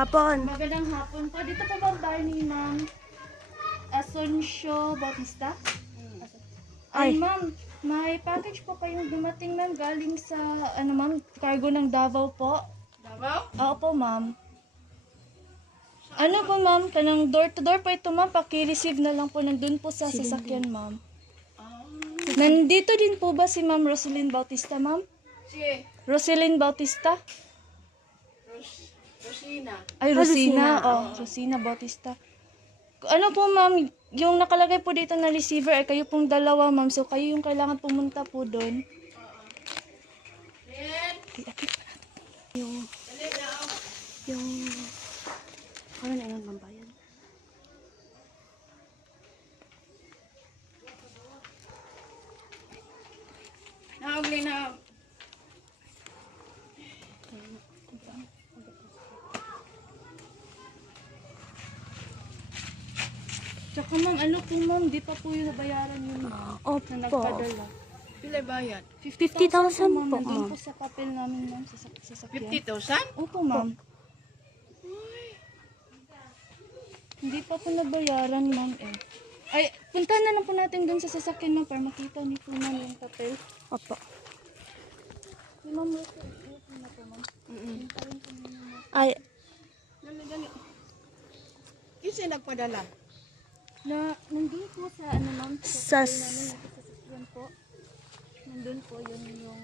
hapon. Magandang hapon po. Dito po ba tayo ni Ma'am Asunsio Bautista? Ay, ma'am, may package po kayong dumating ma'am galing sa, ma'am, cargo ng Davao po. Davao? Oo po, ma'am. Ano po, ma'am, kanang door to door po ito, ma'am. Paki-receive na lang po nandun po sa sasakyan, ma'am. Nandito din po ba si Ma'am Roselyn Bautista, ma'am? Si Roselyn Bautista? Rosina. Ay, Rosina. Oh, Rosina Bautista. Ano po, ma'am, yung nakalagay po dito na receiver ay kayo pong dalawa, ma'am. So, kayo yung kailangan pumunta po doon. Yung ano na yung pambayan? Naugli na. Tsaka, ma'am, ano po, ma'am, di pa po yung nabayaran yun, ma'am. Opo. Na nagpadala. Pila bayad? 50,000 ma'am. po, Nandun ma'am. po sa papel namin, ma'am, sa sasakyan. 50,000? Opo, ma'am. Hindi pa po nabayaran, ma'am, eh. Ay, puntahan na lang po natin dun sa sasakyan, ma'am, para makita niyo po, ma'am, yung papel. Opo. Ma'am, okay na po, ma'am. Ay, Dali. Kasi nagpadala. Nandun po sa, ma'am, Sa papel namin, sa sasakyan po. Nandun po yun yung...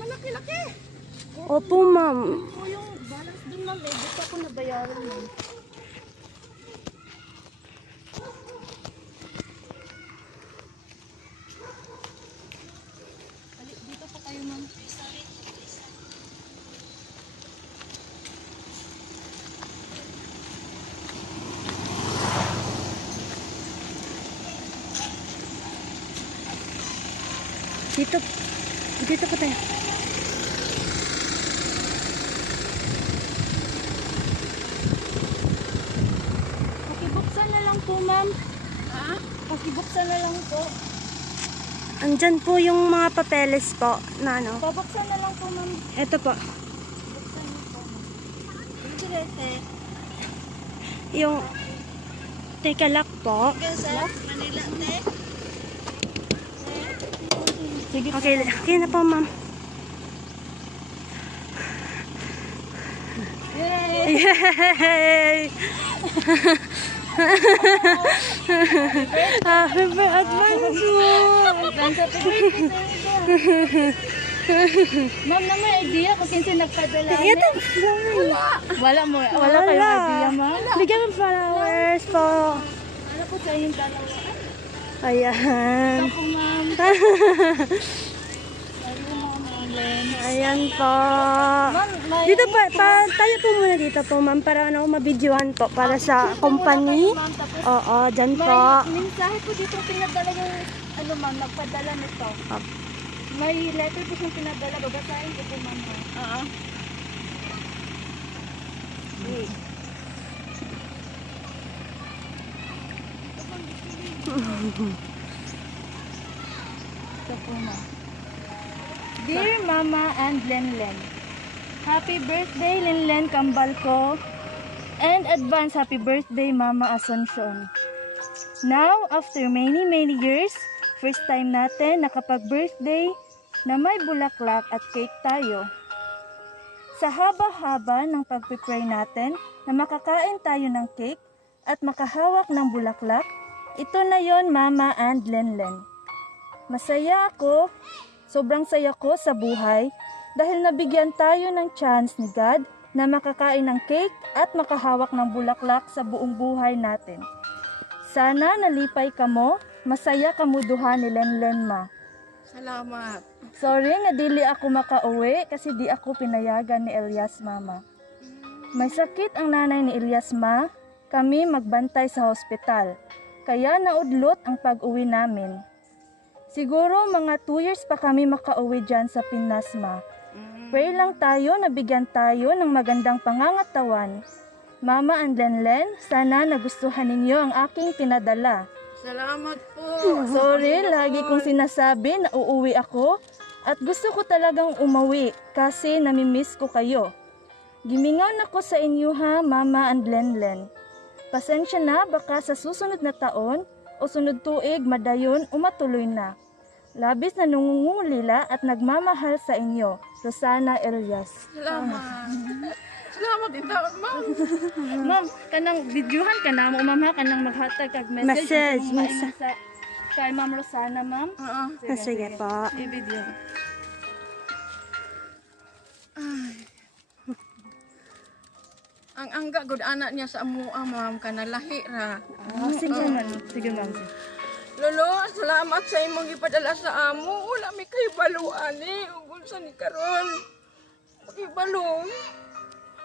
Malaki-laki. opo, ma'am. Po yung balance dun, ma'am, eh. Di pa po nabayaran, ma'am. Dito po kayo, ma'am. Dito po tayo. Pakibuksan na lang po, ma'am. Ha? Pakibuksan na lang po. Andyan po yung mga papeles po na ano. Pabuksan na lang po, ma'am. Ito po. Buksan niyo po, ma'am. Chilete. Yung teka lang po. Manila, te. Sige po. Okay na po, ma'am. Yay! Happy advance mo! Ma'am, na may idea kung kinsi nagpadala. Ito. Wala kayong idea, ma'am. Bigyan mo flowers po. Ano po sa inyong dalawa? Ayan. Ito po, ma'am. Ayan po. Ma'am, may... Dito tayo po muna dito po, ma'am, para ano, mabidyohan po para sa company. Ma'am, tapos Oo, dyan may po. mensahe po dito pinadala yung, ma'am, nagpadala nito. May letter po siyang pinadala. Babasahin ko po, ma'am. Oo. Ito po, ma'am. Dear Mama and Lenlen, happy birthday, Lenlen Kambal ko. And advance happy birthday, Mama Asuncion. Now, after many years, first time natin nakapag-birthday na may bulaklak at cake tayo. Sa haba-haba ng pagpipray natin na makakain tayo ng cake at makahawak ng bulaklak, ito na yon, Mama and Lenlen. Masaya ako, sobrang saya ko sa buhay dahil nabigyan tayo ng chance ni God na makakain ng cake at makahawak ng bulaklak sa buong buhay natin. Sana nalipay ka mo, masaya kamuduhan ni Lenlen ma. Salamat. Sorry nga dili ako makauwi kasi di ako pinayagan ni Elias mama. May sakit ang nanay ni Elias ma, kami magbantay sa hospital. Kaya naudlot ang pag-uwi namin. Siguro mga 2 years pa kami makauwi dyan sa Pinas ma. Pray lang tayo na bigyan tayo ng magandang pangangatawan Mama and Lenlen, sana nagustuhan ninyo ang aking pinadala. Salamat po. Sorry, lagi kong sinasabi na uuwi ako at gusto ko talagang umuwi kasi namimiss ko kayo. Gimingaw ako sa inyo ha, Mama and Lenlen. Pasensya na, baka sa susunod na taon o sunod tuig madayon o matuloy na. Labis na nungungulila at nagmamahal sa inyo, Rosana Elias. Salamat. Salamat din taon, ma'am. Ma'am, kanang videohan ka na mo, ma'am ha, kanang maghatag kag message. Message. Sa, kay Ma'am Rosana, ma'am. Oo. Sige po. I-video. Ang angga gud anak niya sa amuha, ma'am, kanalahi ra. Sige, ma'am. Sige, ma'am. Lolo, salamat sa imong ipadala sa amo. Wala mi kay baluan ug unsa ni karon. Ibalo.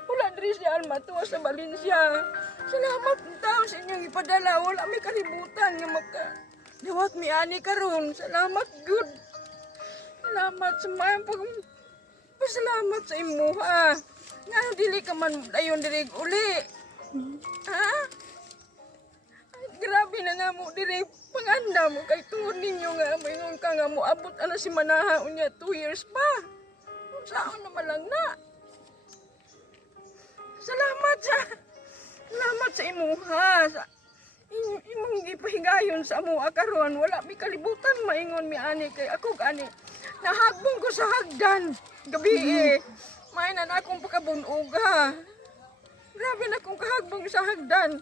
Wala diri si Alma to sa Valencia. Salamat taw sa inyong ipadala. Wala mi kalibutan nga magka diwat mi ani karon. Salamat good. Salamat sa mga pasalamat sa imo ha. Nga dili ka man dayon diri uli. Ha? Ay, grabe na nga mo diri panganda mo kay tungod ninyo nga moingon ka nga mo abot ana si manaha unya 2 years pa. Saan naman lang na. Salamat sa imuha. Sa imong gipahigayon sa amuha karon wala mi kalibutan maingon mi ani kay ako gani. Nahagbong ko sa hagdan gabi May na akong pagkabunuga. Grabe na akong kahagbong sa hagdan.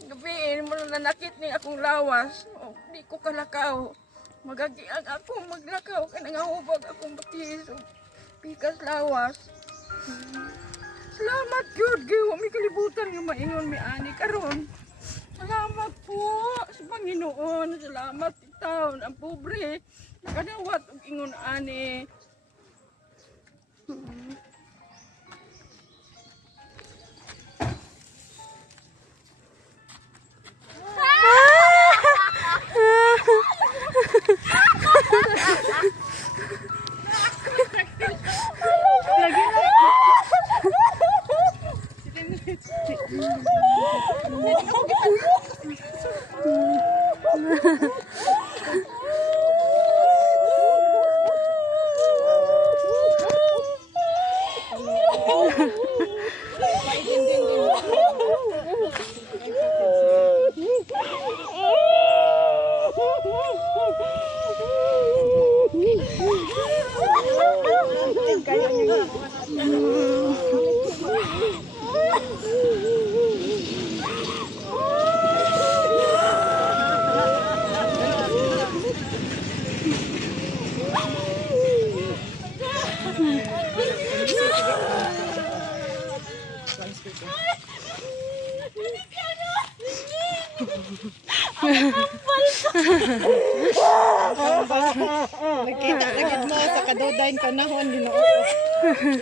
Gabi mo na nakit ni akong lawas. O, di ko kalakaw. Magagiag ako maglakaw ka nangahubag akong batis o pikas lawas. Salamat good gay wa mi kalibutan nga maingon mi ani karon. Salamat po sa Panginoon. Salamat itaw ang pobre. Nakadawat og ingon ani. Nakita lagi mo sa kadudain panahon Ginoo.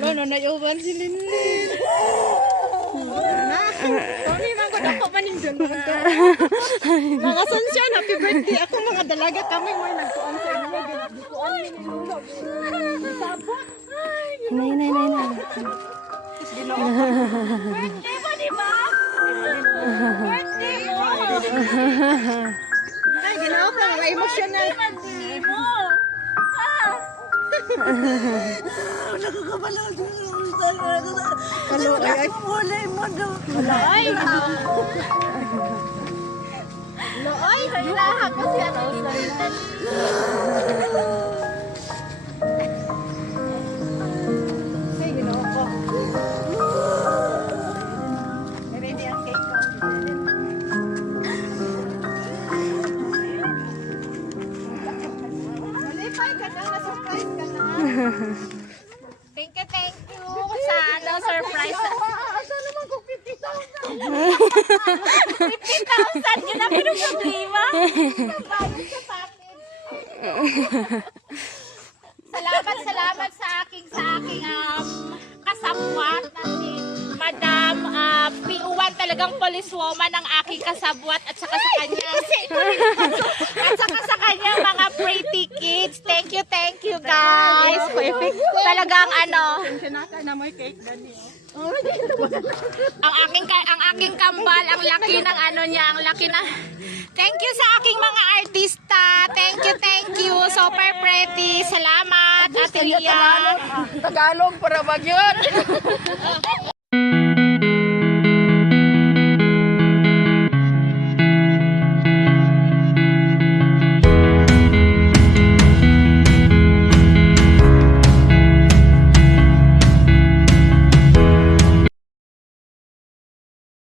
Lono na yuban si Linlin. Tony man ko dako manindon ka. Mga sunshine, happy birthday ako mga dalaga kami mo nagtuon sa inyo gikuan ni Lolo. Sabot. Nay. Ginoo. Birthday mo di ba? Birthday mo. Ay, Ginoo ka, emotional. Birthday mo! Ay, Ay! Looy! Kailangan ko siya ng internet. ay, Ginoo ko. Ready ang cake ko. Malipay ka na, na-surprise ka na. Thank you sa surprise. Asa naman kung 50,000? 50,000! Yun ang pinag-problema. Bayad sa package. Salamat sa aking kasabwat na si Madam P1, talagang policewoman ang aking kasabwat at saka sa kanya mga pretty kids. Thank you guys. Talagang Sinaka na mo yung cake, Dani. Oh, ang aking kambal, ang laki ng ano niya, ang laki na. Thank you sa aking mga artista. Thank you. Super pretty. Salamat, Ate Lia. Tagalog para ba yun?